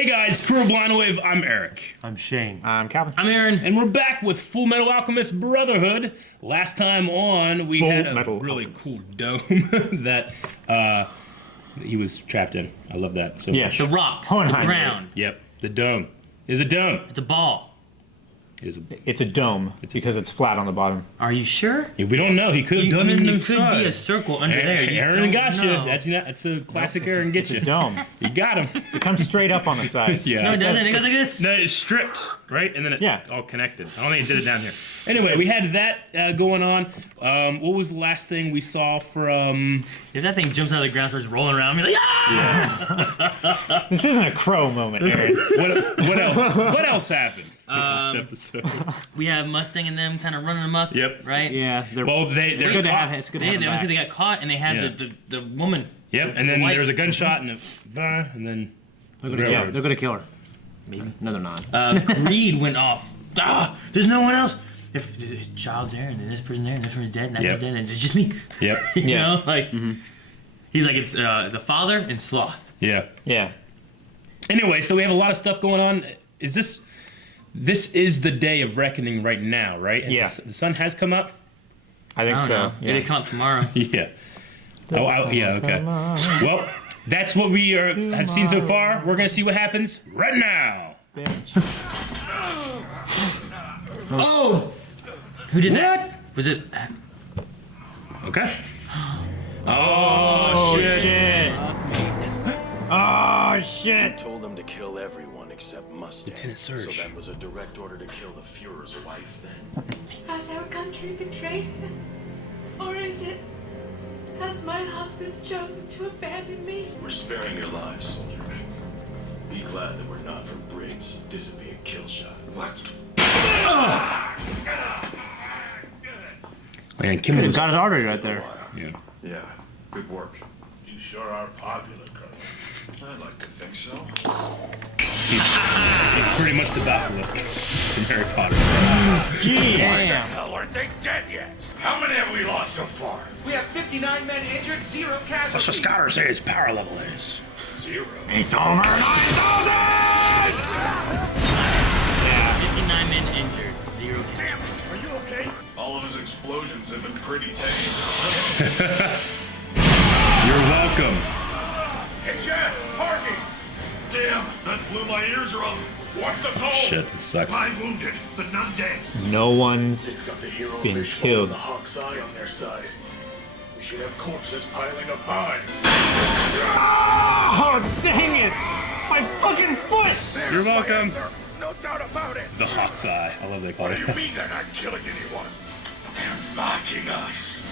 Hey guys, Crew of Blind Wave, I'm Eric. I'm Shane. I'm Calvin. I'm Aaron. And we're back with Fullmetal Alchemist Brotherhood. Last time on, we had a really cool dome that he was trapped in. I love that so much. The rocks, Hohenheim. the ground. Yep, the dome. It's a dome. It's a ball. It's a dome. It's because it's flat on the bottom. Are you sure? We don't know. He could have done it It inside. could be a circle under there. You Aaron don't got know. you. That's a classic Aaron get It's a you. dome. You got him. It comes straight up on the sides. Yeah. No, it doesn't. It goes like this. No, it's stripped, right? And then it Yeah. all connected. I don't think it did it down here. Anyway, we had that going on. What was the last thing we saw from... If that thing jumps out of the ground, starts rolling around, me like, ah! This isn't a crow moment, Aaron. What else? What else happened in this episode? We have Mustang and them kind of running amok. Yep. Right? Yeah. Well, they're it's good to caught. have. It's good to They, have. they, them obviously back. they got caught, and they had Yeah. the woman. Yep, the and then wife. there was a gunshot and then They're gonna kill her. Maybe. No, they're not. Greed went off. Ah, there's no one else. If his child's there, and then this person there, and this person's dead, and that person's dead, and it's just me. Yep. You Yeah. know, like he's like it's the father and Sloth. Yeah. Yeah. Anyway, so we have a lot of stuff going on. Is this is the day of reckoning right now, right? Yeah. The sun has come up? I think I don't so. know. Yeah. Did it come up tomorrow? Yeah. Yeah, okay. Well, that's what we have seen so far. We're going to see what happens right now. Oh! Who did that? Was it? Okay. Oh shit! Oh shit! Told them to kill everyone except Mustang. Lieutenant Surge. So that was a direct order to kill the Fuhrer's wife then. Has our country betrayed me? Or is it, has my husband chosen to abandon me? We're sparing your lives, soldier. Be glad that we're not from Briggs. This would be a kill shot. What? Man, Kimmel was... Got his artery right there. Yeah. Yeah, good work. You sure are popular, Colonel. I'd like to think so. He's pretty much the basilisk from Harry Potter. Damn. Hell, aren't they dead yet? How many have we lost so far? We have 59 men injured, 0 casualties. What's the scholar say his power level is? 0. It's over 9,000! 59 men injured, 0 Damn damage. it! Are you okay? All of his explosions have been pretty tame. You're welcome. Hey, Jeff! Parking! Damn, that blew my ears wrong. What's the toll? Shit, it sucks. 5 wounded, but none dead. No one's They've got the hero been fish killed. and the Hawk's Eye on their side. We should have corpses piling up high. Oh, dang it! My fucking foot! There's You're my welcome. answer. No doubt about it. The Hawk's Eye. I love they call What it. do you mean they're not killing anyone? They're mocking us.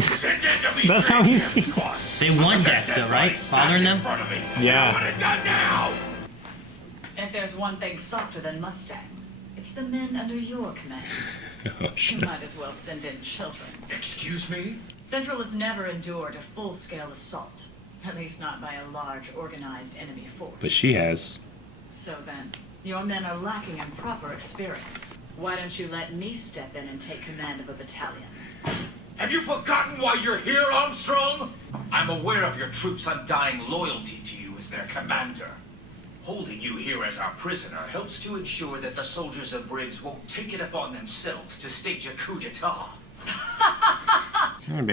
Send in to me. That's how he sees it. They want that still, right? Fathering them? In front of me. Yeah. I want it done now. If there's one thing softer than Mustang, it's the men under your command. Oh, You shit. might as well send in children. Excuse me? Central has never endured a full-scale assault. At least not by a large, organized enemy force. But she has. So then, your men are lacking in proper experience. Why don't you let me step in and take command of a battalion? Have you forgotten why you're here, Armstrong? I'm aware of your troops' undying loyalty to you as their commander. Holding you here as our prisoner helps to ensure that the soldiers of Briggs won't take it upon themselves to stage a coup d'etat.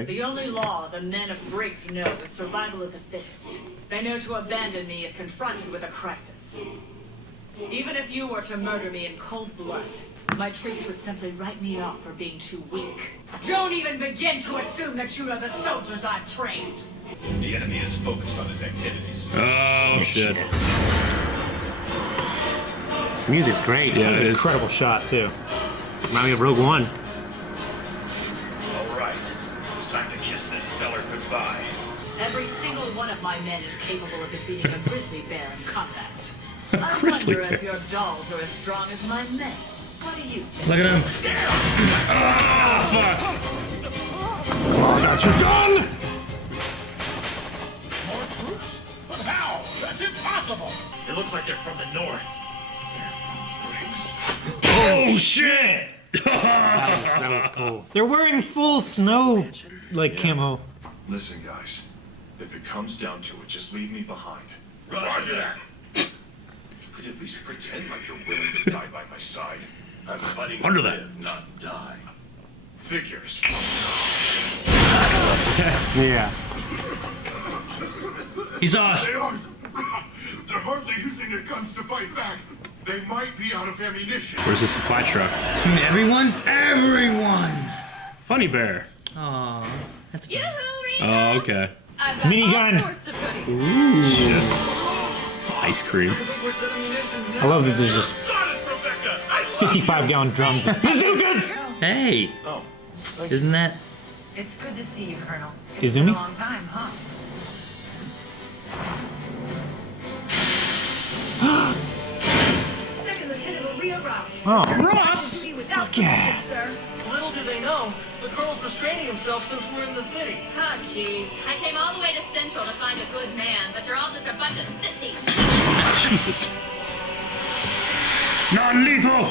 The only law the men of Briggs know is survival of the fittest. They know to abandon me if confronted with a crisis. Even if you were to murder me in cold blood, my troops would simply write me off for being too weak. Don't even begin to assume that you are the soldiers I've trained. The enemy is focused on his activities. Oh, shit. This music's great. Yeah, That's it an is. incredible shot, too. Remind me of Rogue One. All right. It's time to kiss this cellar goodbye. Every single one of my men is capable of defeating a grizzly bear in combat. I grizzly wonder if bear. your dolls are as strong as my men. What do you think? Look at him. More troops? But how? That's impossible. It looks like they're from the north. They're from Briggs. Oh, shit! That was cool. They're wearing full snow, like, camo. Listen, guys. If it comes down to it, just leave me behind. Roger that. could at least pretend like you're willing to die by my side. I'm fighting to Under that. live, not die. Figures. Yeah. He's awesome. They aren't. They're hardly using their guns to fight back. They might be out of ammunition. Where's the supply truck? Everyone? Everyone! Funny Bear. Aw, that's good. Oh, okay. I've got Minigun. all sorts of goodies. Ice cream. I love that there's just Got us, Rebecca! I love 55-gallon drums of bazookas! Hey! Oh. Isn't that... It's good to see you, Colonel. It's been Izumi? a long time, huh? Second Lieutenant Maria Ross. Oh, Ross! Fuck yeah. sir. Little do they know, the Colonel's restraining himself since we're in the city. Oh, jeez. I came all the way to Central to find a good man, but you're all just a bunch of sissies. Jesus. Non-lethal!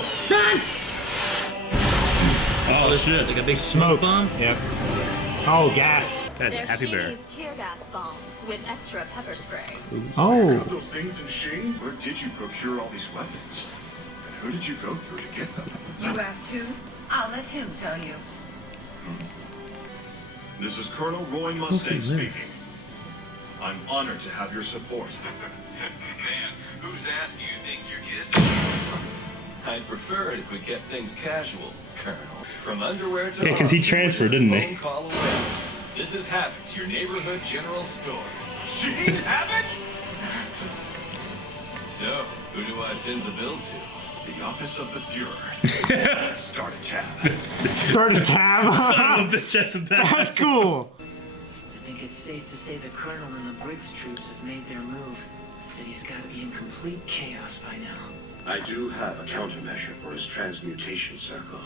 Oh, shit. Like a big smoke bomb? Yep. Oh, gas. That's They're Happy Bear. Sheeney's tear gas bombs with extra pepper spray. Oh. Got those things in Shane? Where did you procure all these weapons? And who did you go through to get them? You asked who? I'll let him tell you. This is Colonel Roy Mustang speaking. I'm honored to have your support. Man, whose ass do you think you're kissing? I'd prefer it if we kept things casual, Colonel. From underwear to Yeah, 'cause he arms, transferred, we're just didn't a he? phone call away. This is Habits, your neighborhood general store. Shane Havoc? So, who do I send the bill to? The office of the Fuhrer. Let's start a tab. Start a tab. Son of a bitch, that's a bad. That's cool. I think it's safe to say the Colonel and the Briggs troops have made their move. The city's gotta be in complete chaos by now. I do have a countermeasure for his transmutation circle,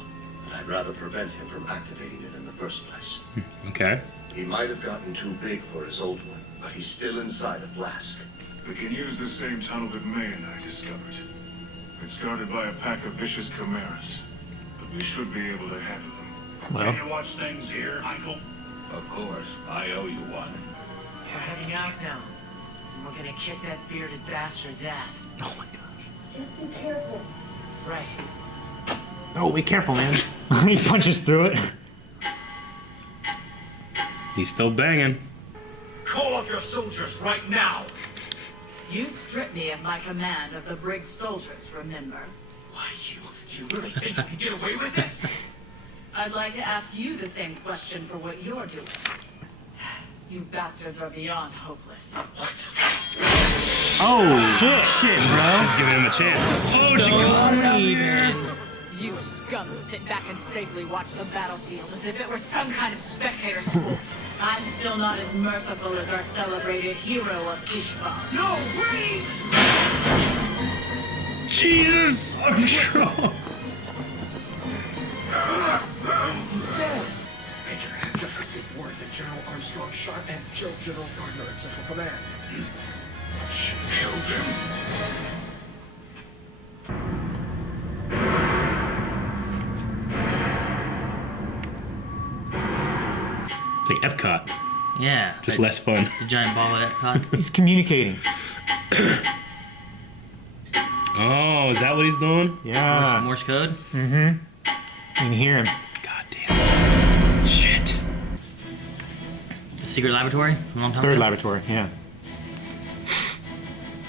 but I'd rather prevent him from activating it in the first place. Okay. He might have gotten too big for his old one, but he's still inside a flask. We can use the same tunnel that May and I discovered. It's guarded by a pack of vicious chimeras, but we should be able to handle them. Well. Can you watch things here, Michael? Of course, I owe you one. We're heading out now. And we're gonna kick that bearded bastard's ass. Oh my gosh. Just be careful. Right. Oh, be careful, man. He punches through it. He's still banging. Call off your soldiers right now! You stripped me of my command of the Briggs soldiers, remember? Why, do you really think you can get away with this? I'd like to ask you the same question for what you're doing. You bastards are beyond hopeless. Oh, shit. She's giving him a chance. Oh, she got him. You scum sit back and safely watch the battlefield as if it were some kind of spectator sport. I'm still not as merciful as our celebrated hero of Kishba. No, wait! Jesus! Armstrong! He's dead. Major, I've just received word that General Armstrong shot and killed General Gardner at Central Command. She killed him. It's like Epcot, Yeah. just less fun. The giant ball at Epcot. He's communicating. Oh, is that what he's doing? Yeah. Morse code. You can hear him. God damn. Shit. The secret laboratory from a long time Third ago. laboratory, yeah.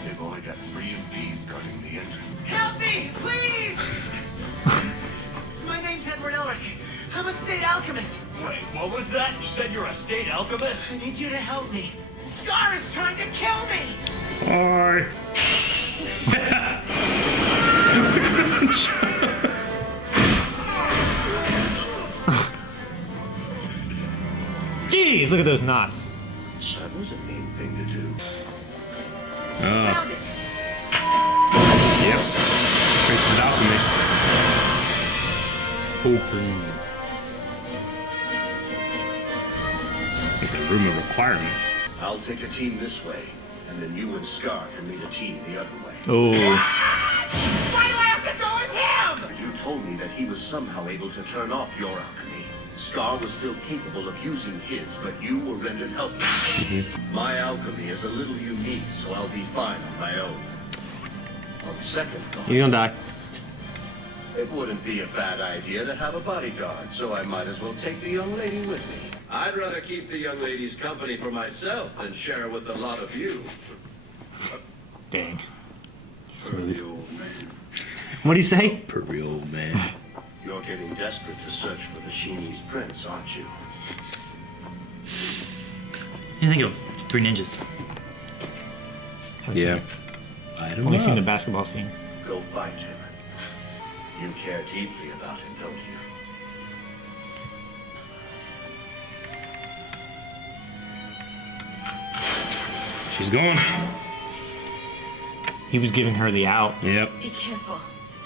They've only got 3 MPs guarding the entrance. Help me, please! My name's Edward Elric. I'm a state alchemist. Wait, what was that? You said you're a state alchemist? I need you to help me. Scar is trying to kill me! Bye. Jeez, look at those knots. That was a mean thing to do. Found it. Yep. Traces alchemy. Open. I think the room of requirement. I'll take a team this way, and then you and Scar can lead a team the other way. Oh. Why do I have to go with him? You told me that he was somehow able to turn off your alchemy. Scar was still capable of using his, but you were rendered helpless. My alchemy is a little unique, so I'll be fine on my own. On second thought. He's gonna die. It wouldn't be a bad idea to have a bodyguard, so I might as well take the young lady with me. I'd rather keep the young lady's company for myself than share it with a lot of you. Dang. Smooth. Old man. What'd he say? Pretty old man. You're getting desperate to search for the Sheenie's prince, aren't you? You think of Three Ninjas? Yeah. I don't Only know. seen the basketball scene. Go find him. You care deeply about him, don't you? She's gone. He was giving her the out. Yep. Be careful,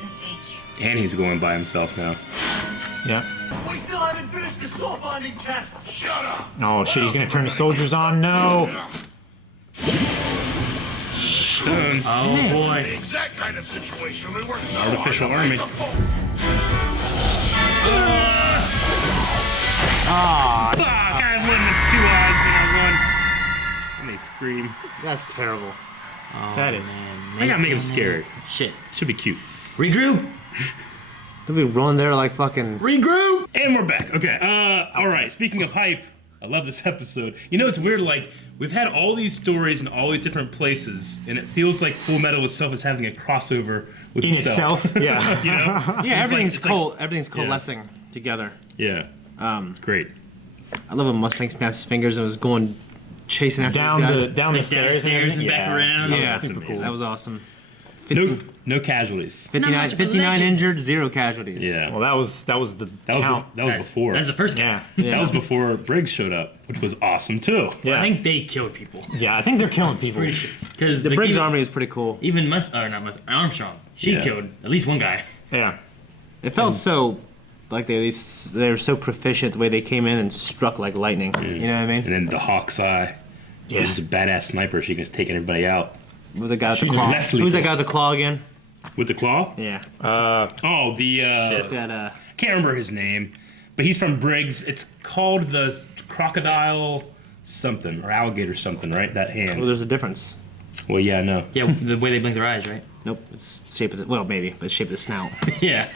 and thank you. And he's going by himself now. Yeah. We still haven't finished the soul bonding tests. Shut up! Oh shit, he's gonna turn the soldiers on. No. Stones. Oh The boy. exact kind of situation we worked so Artificial hard to make army. the boat. Ah, Fuck! I have one with 2 eyes, but not one. And they scream. that's terrible. Oh, That is- man. I gotta make him Nathan, scared. Shit. Should be cute. Regroup. They'll be rolling there like fucking. Regroup! And we're back. Okay, alright, speaking of hype, I love this episode. You know, it's weird, like, we've had all these stories in all these different places, and it feels like Full Metal itself is having a crossover with In itself, yeah. You know? Yeah, everything's it's like- everything's coalescing together. Yeah, it's great. I love when Mustang snaps his fingers and was going chasing after Down these the guys. down the Like stairs, downstairs and everything. back Yeah. around. Yeah, That's super amazing. cool. That was awesome. No casualties. 59, much of a 59 legend. injured, 0 casualties. Yeah. Well, that was the that was count. that was before. That's the first guy. Yeah. That was before Briggs showed up, which was awesome too. Yeah. I think they killed people. Yeah, I think they're killing people. Because The Briggs Army is pretty cool. Even Armstrong. She Yeah. killed at least one guy. Yeah. It felt so like they were so proficient the way they came in and struck like lightning. You know what I mean? And then the Hawk's Eye. Yeah. She's a badass sniper. She can take everybody out Who was that guy with the She's claw? less Who's that lethal. guy with the claw again? with the claw. Yeah. Oh, the That can't remember his name, but he's from Briggs. It's called the crocodile something or alligator something, right? That well, hand. there's a difference. Well, yeah, no. Yeah, the way they blink their eyes, right? Nope, it's shape of the, well maybe, but it's shape of the snout. Yeah.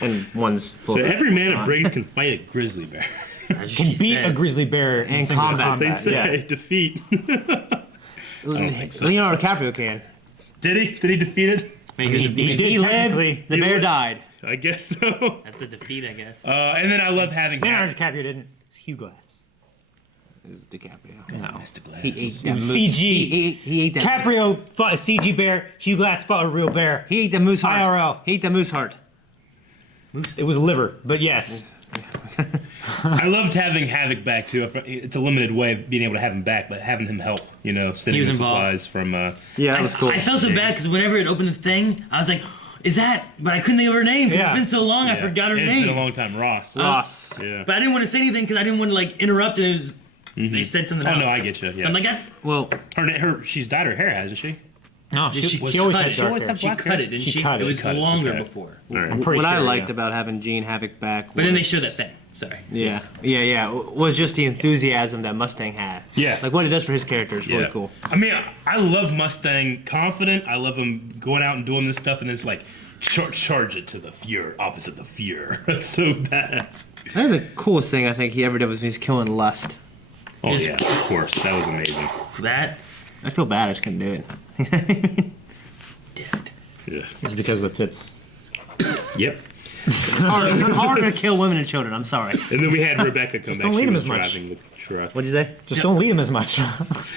And one's full. So of every man at Briggs can fight a grizzly bear. Can beat a grizzly bear in In single combat. They say yeah. defeat. don't think so. Leonardo DiCaprio can. Did he? Did he defeat it? Maybe He did lived. technically. The bear died. I guess so. That's the defeat, I guess. And then I love having Leonardo DiCaprio didn't. It's Hugh Glass. This is DiCaprio. No. Mr. Glass. He ate that moose. CG. He ate that. DiCaprio fought a CG bear. Hugh Glass fought a real bear. He ate the moose heart. IRL. He ate the moose heart. It was liver, but yes. I loved having Havoc back too. It's a limited way of being able to have him back, but having him help, you know, sending He the was involved. supplies from. Yeah, that was cool. I felt so bad because whenever it opened the thing, I was like, is that? But I couldn't think of her name because Yeah. it's been so long, I forgot her It's name. been a long time, Ross. Ross. Yeah. But I didn't want to say anything because I didn't want to like interrupt. And it was, they said something Oh else. no, I get you. Yeah. So I'm like, that's. Well, She's dyed her hair, hasn't she? No, She, she always cut had it. dark hair. had She black cut hair? it, didn't She she? cut it. It was She cut it, longer okay. before. All right. I'm pretty what sure, I liked yeah. about having Gene Havoc back. But then they was- showed that thing. Sorry. Yeah, was just the enthusiasm that Mustang had. Yeah. Like what he does for his character is really Yeah. cool. I mean, I love Mustang confident. I love him going out and doing this stuff, and then it's like charge it to the Fuhrer, opposite the Fuhrer. That's so badass. I think the coolest thing I think he ever did was he's killing Lust. Oh Just- yeah, of course, that was amazing. That. I feel bad I just couldn't do it. Dead. Yeah. It's because of the tits. Yep. It's harder to kill women and children. I'm sorry. And then we had Rebecca come back. don't lead She him was as much. driving the truck. What'd you say? Just don't lead him as much.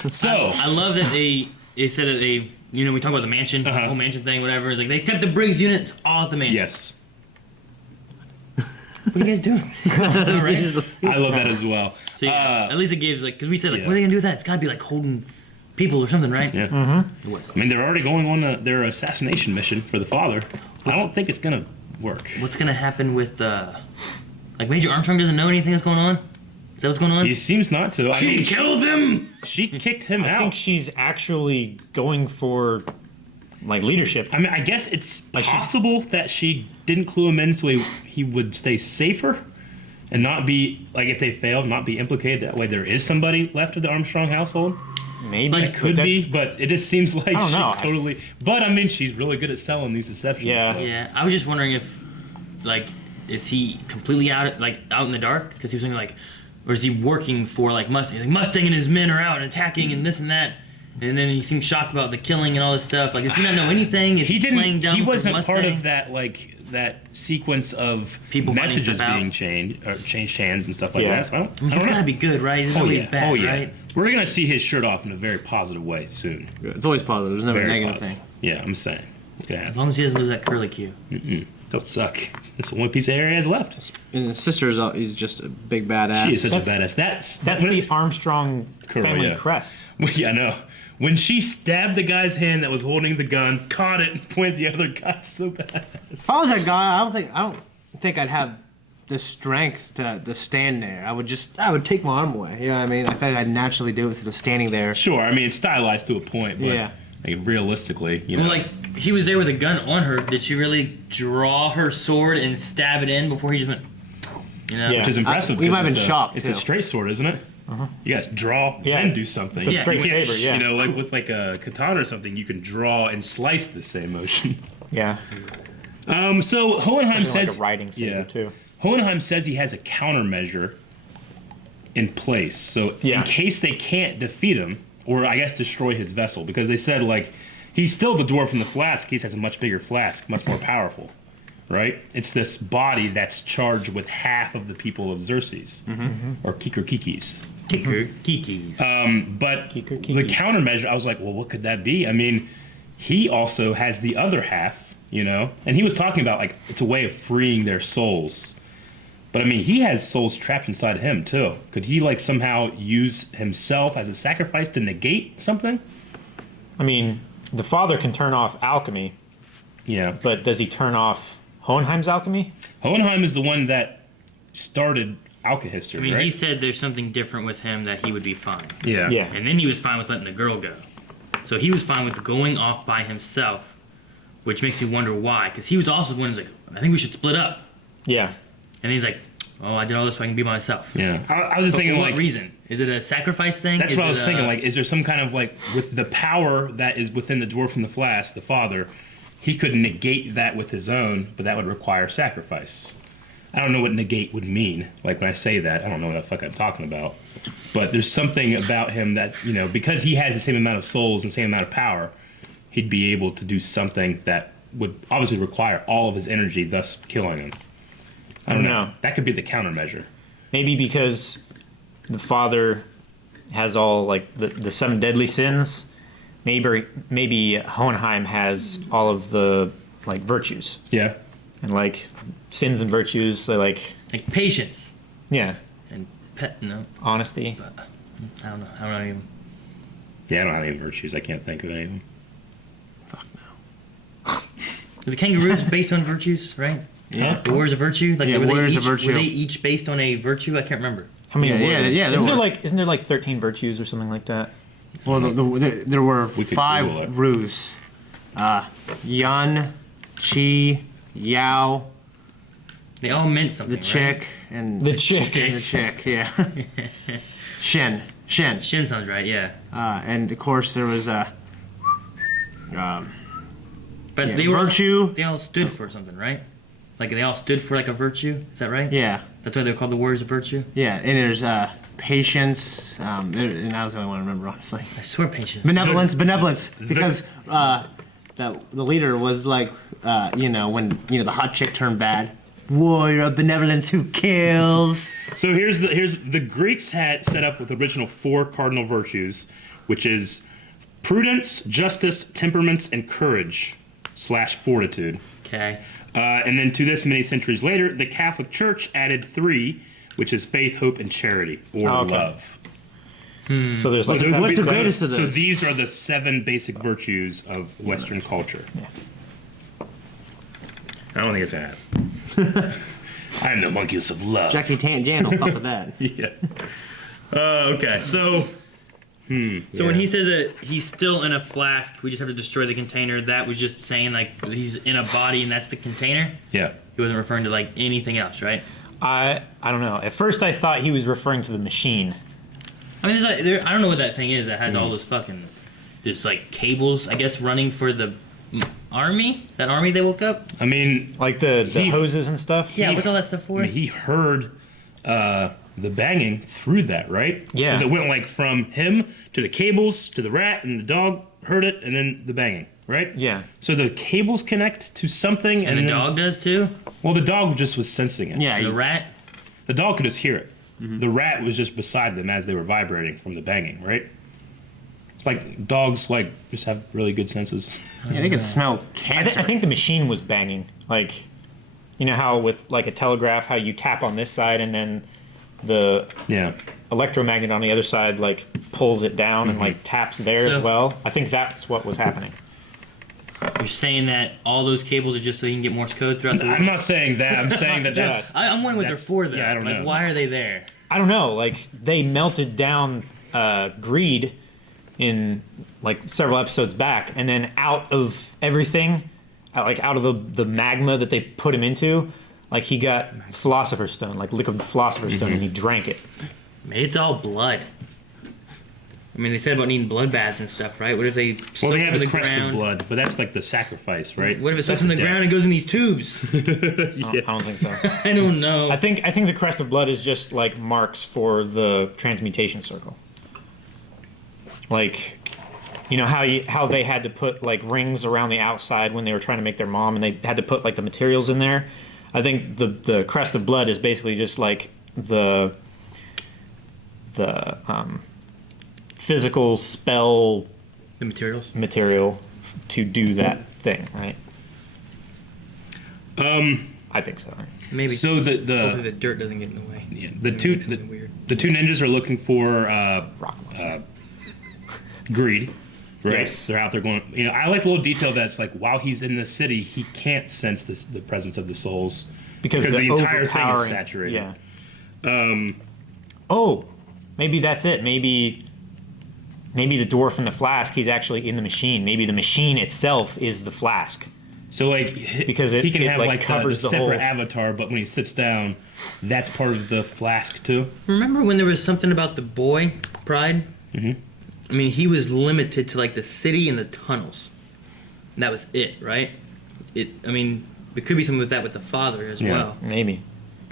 So I love that they said that they, you know, we talk about the mansion, the whole mansion thing, whatever. It's like they kept the Briggs units all at the mansion. yes, What are you guys doing? All right. I love that as well. So yeah, at least it gives like, because we said like, yeah. what are they gonna do with that? It's gotta be like holding people or something, right? Yeah. It was. I mean, they're already going on their assassination mission for the father. I don't think it's gonna work. What's gonna happen with like Major Armstrong doesn't know anything that's going on? Is that what's going on? He seems not to. I mean, killed him. she kicked him I out. think she's actually going for like leadership. I mean, I guess it's Like she's- possible that she didn't clue him in so he would stay safer and not be, like, if they fail, not be implicated. That way there is somebody left of the Armstrong household. Maybe. It could be, but it just seems like don't she know. totally. But I mean, she's really good at selling these deceptions. Yeah. So. Yeah, I was just wondering if, like, is he completely out in the dark? Because he was saying like, or is he working for like Mustang? He's like Mustang and his men are out and attacking and this and that. And then he seemed shocked about the killing and all this stuff. Like, does he not know anything? Is He playing didn't. dumb He for wasn't Mustang? part of that sequence of People finding messages stuff out. being changed hands and stuff like Yeah. that. So I I mean, don't he's know. gotta be good, right? There's no way he's bad, Oh yeah. right? We're gonna see his shirt off in a very positive way soon. It's always positive. There's never a Very negative positive. thing. Yeah, I'm saying. It's gonna As happen. long as he doesn't lose that curly Q. Don't suck. It's the one piece of hair he has left. And his sister's is just a big badass. She is such That's- a badass. That's the Armstrong Correct, family yeah. crest. Yeah, I know. When she stabbed the guy's hand that was holding the gun, caught it, and pointed the other guy, so badass. If I was that guy, I don't think I'd have the strength to stand there. I would take my arm away. You know what I mean? I think I'd naturally do it instead of standing there. Sure, I mean, it's stylized to a point, but Yeah. like, realistically, you know. Well, like, he was there with a gun on her. Did she really draw her sword and stab it in before he just went, you know? Yeah. Which is impressive. We might because have been shocked, It's a too. straight sword, isn't it? You guys draw Yeah. and do something. It's a Yeah. straight You can't, saber, yeah. You know, like with like a katana or something, you can draw and slice the same motion. Yeah. So Hohenheim Especially says like a riding saber, too. Hohenheim says he has a countermeasure in place. So Yeah. in case they can't defeat him, or I guess destroy his vessel, because they said like he's still the dwarf from the flask. He just has a much bigger flask, much more powerful. Right? It's this body that's charged with half of the people of Xerxes, or Kikerkikis. Kikis. But Kikerkikis. the countermeasure, I was like, well, what could that be? I mean, he also has the other half, you know? And he was talking about, like, it's a way of freeing their souls. But, I mean, he has souls trapped inside him, too. Could he, like, somehow use himself as a sacrifice to negate something? I mean, the father can turn off alchemy, Yeah. but does he turn off Hohenheim's alchemy? Hohenheim is the one that started Alka history, I mean, right? he said there's something different with him that he would be fine. Yeah. Yeah. And then he was fine with letting the girl go. So he was fine with going off by himself, which makes me wonder why. Because he was also the one who's like, I think we should split up. Yeah. And he's like, oh, I did all this so I can be myself. Yeah. I was just But thinking, for like... what reason? Is it a sacrifice thing? That's Is what I it was thinking. a- Like, is there some kind of like with the power that is within the dwarf from the flask, the father, he could negate that with his own, but that would require sacrifice. I don't know what negate would mean. Like when I say that, I don't know what the fuck I'm talking about. But there's something about him that, you know, because he has the same amount of souls and same amount of power, he'd be able to do something that would obviously require all of his energy, thus killing him. I don't know. That could be the countermeasure. Maybe because the father has all like the seven deadly sins. Maybe Hohenheim has all of the like virtues. Yeah. And like sins and virtues, they like patience. Yeah. And no. Honesty. I don't know. I don't know even. Yeah, I don't have any virtues. I can't think of anything. The kangaroos based on virtues, right? Yeah. The warriors of virtue. Like Yeah, were they warriors of each- virtue. Were they each based on a virtue? I can't remember. How many? Isn't there like 13 virtues or something like that? Well, there were could Google it. 5 roos. Yun, Chi, Yao. They all meant something. The chick and The chick. and the chick. Yeah. Shen. Shin sounds right. Yeah. And of course there was But yeah, they were virtue. They all stood for something, right? Like they all stood for like a virtue. Is that right? Yeah. That's why they're called the warriors of virtue. Yeah, and there's patience. And I was the only one I remember, honestly. I swear, patience. Benevolence, because the leader was like, when the hot chick turned bad. Warrior of benevolence who kills. So here's the Greeks had set up with the original 4 cardinal virtues, which is prudence, justice, temperance, and courage / fortitude. Okay. And then to this, many centuries later, the Catholic Church added 3, which is faith, hope, and charity, or love. So there's like those would What's be the greatest of So those? these are the 7 basic virtues of Western culture. Yeah. I don't think it's gonna happen. I'm the monkeys of love. Jackie Jan on top of that. Yeah. Okay, so. So when he says that he's still in a flask, we just have to destroy the container. That was just saying like he's in a body and that's the container. Yeah. He wasn't referring to like anything else, right? I don't know. At first I thought he was referring to the machine. I mean, there's like, I don't know what that thing is that has all those fucking, just like cables, I guess, running for the army. That army they woke up. I mean, like the hoses and stuff. Yeah, what's all that stuff for? I mean, he heard the banging through that, right? Yeah. Because it went like from him to the cables to the rat, and the dog heard it, and then the banging, right? Yeah. So the cables connect to something, And the dog does too? Well, the dog just was sensing it. Yeah, The rat? The dog could just hear it. The rat was just beside them as they were vibrating from the banging, right? It's like dogs, like, just have really good senses. Yeah, they can smell cancer. I think the machine was banging. Like, you know how with like a telegraph, how you tap on this side and then the electromagnet on the other side like pulls it down and like taps there as well. I think that's what was happening. You're saying that all those cables are just so you can get Morse code throughout the world? I'm not saying that. I'm saying that that's... I'm wondering what they're for, though. Yeah, I don't know. Why are they there? I don't know. Like they melted down greed in like several episodes back, and then out of everything, like out of the magma that they put him into, like he got Philosopher's Stone, like liquid Philosopher's Stone, and he drank it. Maybe it's all blood. I mean, they said about needing blood baths and stuff, right? What if they Well, they have the crest ground? of blood, but that's like the sacrifice, right? What if it That's soaks in the death. ground and goes in these tubes? I don't think so. I don't know. I think the crest of blood is just like marks for the transmutation circle. Like, you know how they had to put like rings around the outside when they were trying to make their mom, and they had to put like the materials in there. I think the crest of blood is basically just like the physical spell. The material to do that thing, right? I think so. Maybe. So Hopefully the dirt doesn't get in the way. Yeah, Maybe the two ninjas are looking for greed, right? Yes. They're out there going. You know, I like the little detail that's like while he's in the city, he can't sense the presence of the souls Because the entire thing is overpowering- saturated. Yeah. Oh, maybe that's it. Maybe the dwarf in the flask, he's actually in the machine. Maybe the machine itself is the flask. So like Because he can it, have like, like the covers the separate whole- avatar, but when he sits down, that's part of the flask too. Remember when there was something about the boy, Pride? Mhm. I mean, he was limited to like the city and the tunnels. And that was it, right? I mean, there could be something with that with the father as well. Maybe.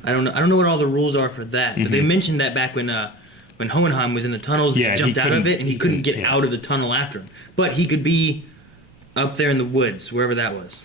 I don't know what all the rules are for that. But they mentioned that back when Hohenheim was in the tunnels and Yeah, he he jumped out of couldn't- it and he couldn't get out of the tunnel after him. But he could be up there in the woods, wherever that was.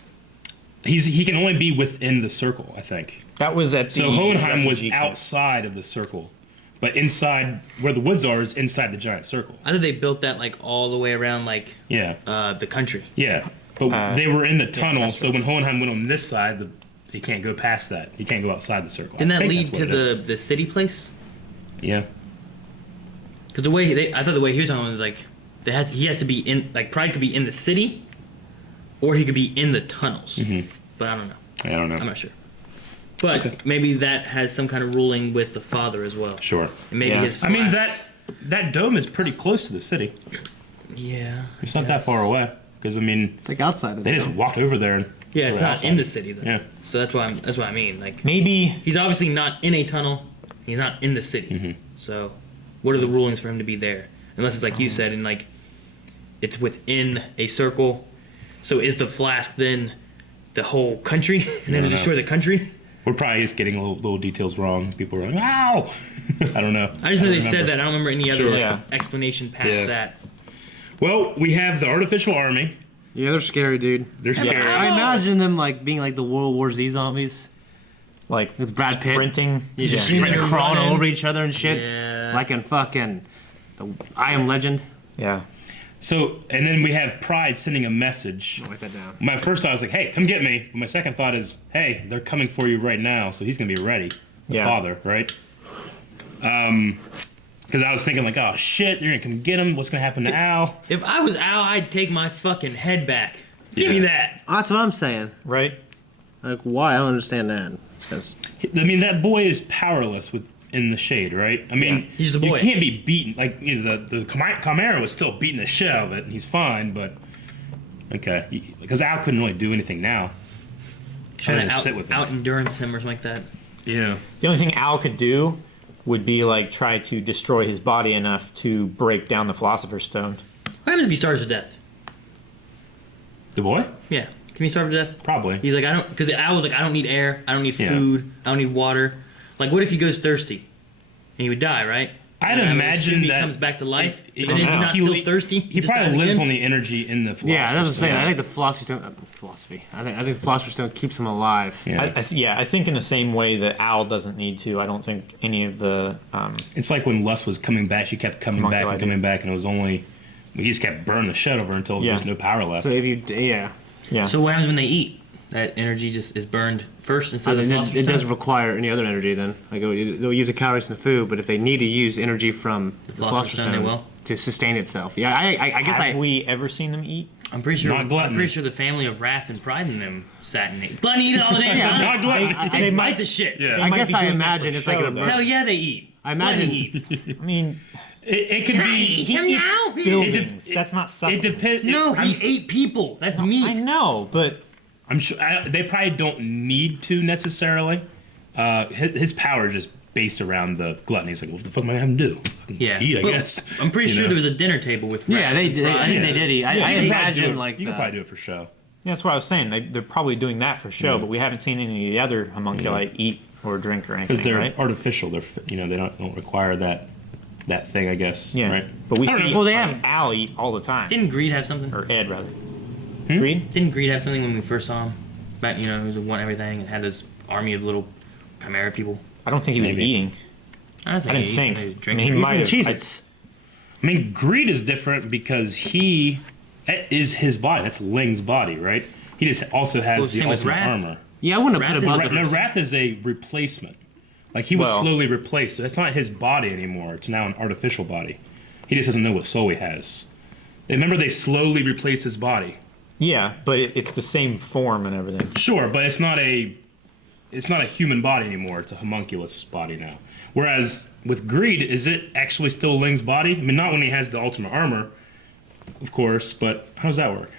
He can only be within the circle, I think. That was at the So Hohenheim was refugee camp. outside of the circle, but inside where the woods are is inside the giant circle. I thought they built that like all the way around like Yeah, the country. yeah. But they were in the tunnel, that's so when Hohenheim went on this side, he can't go past that. He can't go outside the circle. Didn't I that think lead that's to what it is. the city place? Yeah. Because the way I thought the way he was talking was like he has to be in like Pride could be in the city, or he could be in the tunnels. But I don't know. I don't know. I'm not sure. But maybe that has some kind of ruling with the father as well. Sure. And maybe his. I mean flat- that dome is pretty close to the city. Yeah. It's not that far away. Because I mean, It's like outside of they it. just walked over there. And Yeah, it's were not outside. in the city though. Yeah. So that's what I mean. Like Maybe he's obviously not in a tunnel. He's not in the city. So, what are the rulings for him to be there? Unless it's like you said, and like it's within a circle. So is the flask then the whole country, and then to know. destroy the country? We're probably just getting little details wrong. People are like, "Ow!" I don't know. I just know don't they said remember. that. I don't remember any other Sure. like, Yeah. explanation past Yeah. that. Well, we have the artificial army. Yeah, they're scary, dude. They're scary. I imagine them like being like the World War Z zombies like with Brad Pitt. sprinting. You just Yeah. screaming and crawling Running. over each other and shit. Yeah. Like in fucking the I Am Legend. Yeah. So, and then we have Pride sending a message. Write that down. My first thought was like, "Hey, come get me." But my second thought is, "Hey, they're coming for you right now." So he's gonna be ready. The Yeah. father, right? Because I was thinking like, "Oh shit, you're gonna come get him. What's gonna happen to Al?" If I was Al, I'd take my fucking head back. Give me that. That's what I'm saying. Right. Like, why? I don't understand that. It's because I mean, that boy is powerless in the shade, right? I mean, He's the you boy. can't be beaten. Like, you know, the Chimera was still beating the shit out of it, and he's fine, but okay, because Al couldn't really do anything now. Trying Other than to sit with him. out endurance him or something like that. Yeah. The only thing Al could do would be like try to destroy his body enough to break down the Philosopher's Stone. What happens if he starves to death? The boy? Yeah. Can he starve to death? Probably. He's like, I don't, because Al was like, I don't need air, I don't need Yeah. food, I don't need water. Like, what if he goes thirsty? And he would die, right? I'd And I would imagine assume he that comes back to life. If- But then is he not still thirsty? He just probably dies lives again? on the energy in the Philosopher's Yeah, that's what I'm saying. Stone. I think the philosophy. I think the Philosopher's Stone keeps him alive. Yeah. I think in the same way that Al doesn't need to, I don't think any of the It's like when Lust was coming back, she kept coming back and Homunculi. coming back, and it was only he just kept burning the shit over until there Yeah. was no power left. So if you, yeah, yeah. So what happens when they eat? That energy just is burned first instead I of the think Philosopher's it doesn't Stone? require any other energy. Then like they'll use the calories in the food, but if they need to use energy from the Philosopher's Stone, they will? to sustain itself. Yeah, I guess Have we ever seen them eat? I'm pretty sure. Not I'm gluttony. pretty sure the family of Wrath and Pride in them sat and ate. Gluttony eat all the damn Yeah, time. not gluttony. They They bite might- the shit. Yeah. I might guess be I doing that imagine for it's like show, an though. Hell emergency. yeah, they eat. I imagine Gluttony eats. I mean, It could be. he eats buildings. That's not It sustenance. depends. No, he ate people. That's meat. I know, but I'm sure they probably don't need to necessarily. His power is just based around the gluttony. It's like, what the fuck am I going to do? Yeah, Eat, I But guess. I'm pretty You sure know? there was a dinner table with. Yeah, Wrath they and did. I Pride. think they did eat. I you could probably imagine do it- like you could the- probably do it for show. that's what I was saying. They're probably doing that for show, but we haven't seen any of the other homunculi eat or drink or anything, Because they're right? artificial. They're they don't require that thing, I guess. Yeah, Right. but we I don't see know. Well, they like, have- Al eat all the time, Didn't Greed have something? or Ed rather. Hmm? Greed? Didn't Greed have something when we first saw him? Back, he was one everything and had this army of little chimera people. I don't think he was Maybe. eating. I don't I didn't he think. was I mean, drinking. he might have. Cheez-Its. I mean, Greed is different because that is his body. That's Ling's body, right? He just also has Well, the same with ultimate Wrath. armor. Yeah, I wouldn't have Wrath put is- above No, the. Wrath is a replacement. Like he was Well- slowly replaced. So that's not his body anymore. It's now an artificial body. He just doesn't know what soul he has. Remember, they slowly replaced his body. Yeah, but it's the same form and everything. Sure, but it's not a human body anymore. It's a homunculus body now. Whereas with Greed, is it actually still Ling's body? I mean, not when he has the ultimate armor, of course. But how does that work?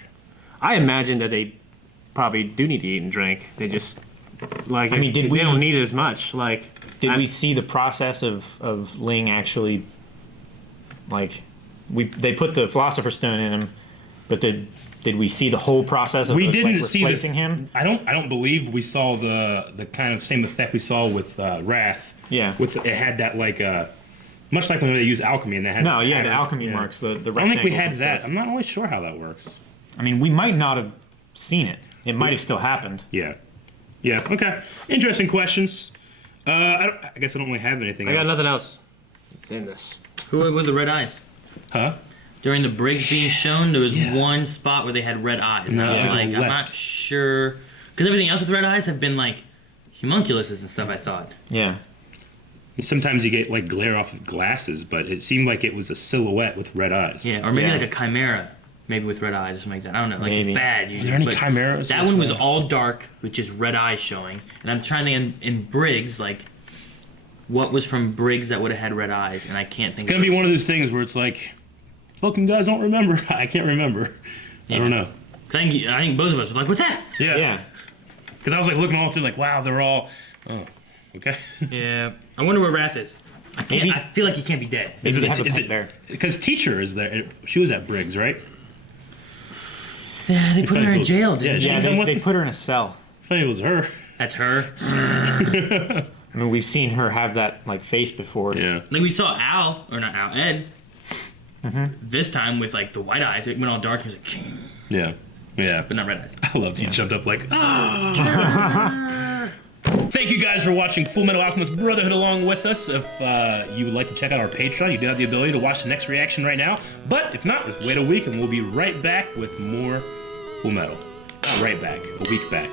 I imagine that they probably do need to eat and drink. They just like. I mean, did they we- don't need it as much. Like, Did we see the process of Ling actually, like, they put the Philosopher's Stone in him, but did we see the whole process of We like, didn't see replacing him? I don't believe we saw the kind of same effect we saw with Wrath. Yeah. With it had that like much like when they use alchemy and that has No, the yeah, the pattern. alchemy Yeah. marks, the I don't think we rectangles had and that. stuff. I'm not really sure how that works. I mean, we might not have seen it. It might have still happened. Yeah. Yeah. Okay. Interesting questions. I guess I don't really have anything. I got else. nothing else in this. Who were the red eyes? Huh? During the Briggs being shown, there was Yeah. one spot where they had red eyes. And No, I was yeah. like, I'm left. not sure. Because everything else with red eyes have been like homunculuses and stuff, I thought. Yeah. Sometimes you get like glare off of glasses, but it seemed like it was a silhouette with red eyes. Yeah, or maybe Yeah. like a chimera, maybe with red eyes or something like that. I don't know. Like Maybe. it's bad Are usually. there any but chimeras? That with one was red- all dark with just red eyes showing. And I'm trying to in Briggs, like, what was from Briggs that would have had red eyes? And I can't think It's gonna of be it. one of those things where it's like, fucking guys don't remember. I can't remember. I don't know. 'Cause I think both of us were like, what's that? Yeah. Yeah. Because I was like looking all through, like, wow, they're all. Oh, okay. Yeah. I wonder where Wrath is. Maybe- I feel like he can't be dead. Is Maybe it? they have a Is pet it? bear. Because teacher is there. She was at Briggs, right? Yeah, they If put her that in goes- jail, yeah, didn't she- they? Yeah, come with they me? put her in a cell. Funny it was her. That's her. I mean, we've seen her have that like face before. Yeah. Like we saw Al, or not Al, Ed. Mm-hmm. This time with like the white eyes, it went all dark. He was like, Yeah. Yeah. but not red eyes. I loved he jumped up like, ah. Thank you guys for watching Fullmetal Alchemist Brotherhood along with us. If you would like to check out our Patreon, you do have the ability to watch the next reaction right now. But if not, just wait a week and we'll be right back with more Fullmetal. Not right back, a week back.